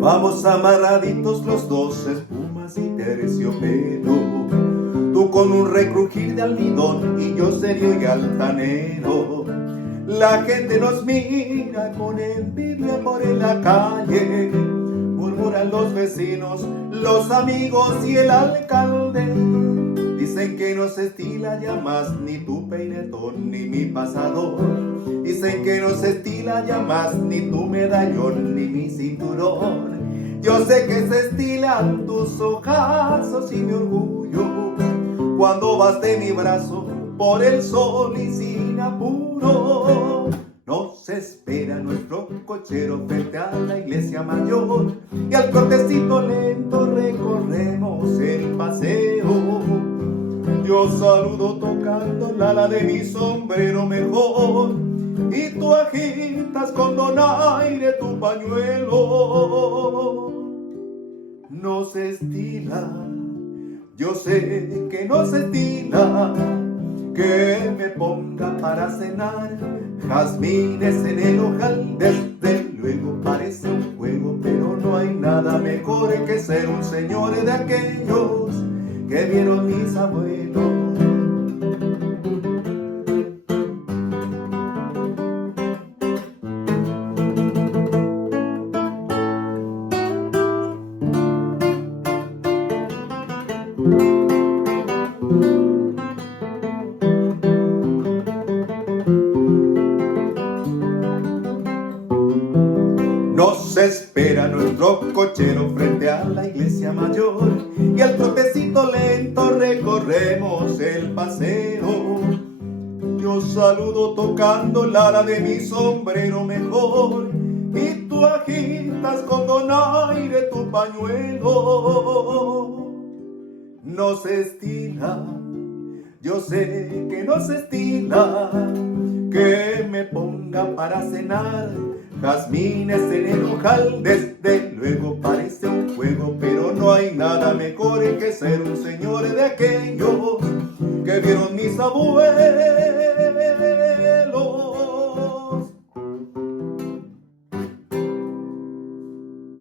Vamos amarraditos los dos, espumas y terciopelo, tú con un recrujir de almidón y yo serio y altanero. La gente nos mira con envidia por en la calle, murmuran los vecinos, los amigos y el alcalde. Dicen que no se estila ya más ni tu peinetón ni mi pasador. Dicen que no se estila ya más ni tu medallón ni mi cinturón. Yo sé que se estilan tus ojazos y mi orgullo cuando vas de mi brazo por el sol y sin apuro. Nos espera nuestro cochero frente a la iglesia mayor y al cortecito lento recorremos el paseo. Yo saludo tocando la ala de mi sombrero mejor y tú agitas con donaire tu pañuelo. No se estila, yo sé que no se estila, que me ponga para cenar jazmines en el ojal. Desde luego parece un juego, pero no hay nada mejor que ser un señor de aquellos que vieron mis abuelos. Nos espera nuestro cochero frente a la iglesia mayor y al trotecito lento recorremos el paseo. Yo saludo tocando la ala de mi sombrero mejor y tú agitas con donaire tu pañuelo. No se estila, yo sé que no se estila, que me ponga para cenar jazmines en el ojal. Desde luego parece un juego, pero no hay nada mejor que ser un señor de aquellos que vieron mis abuelos.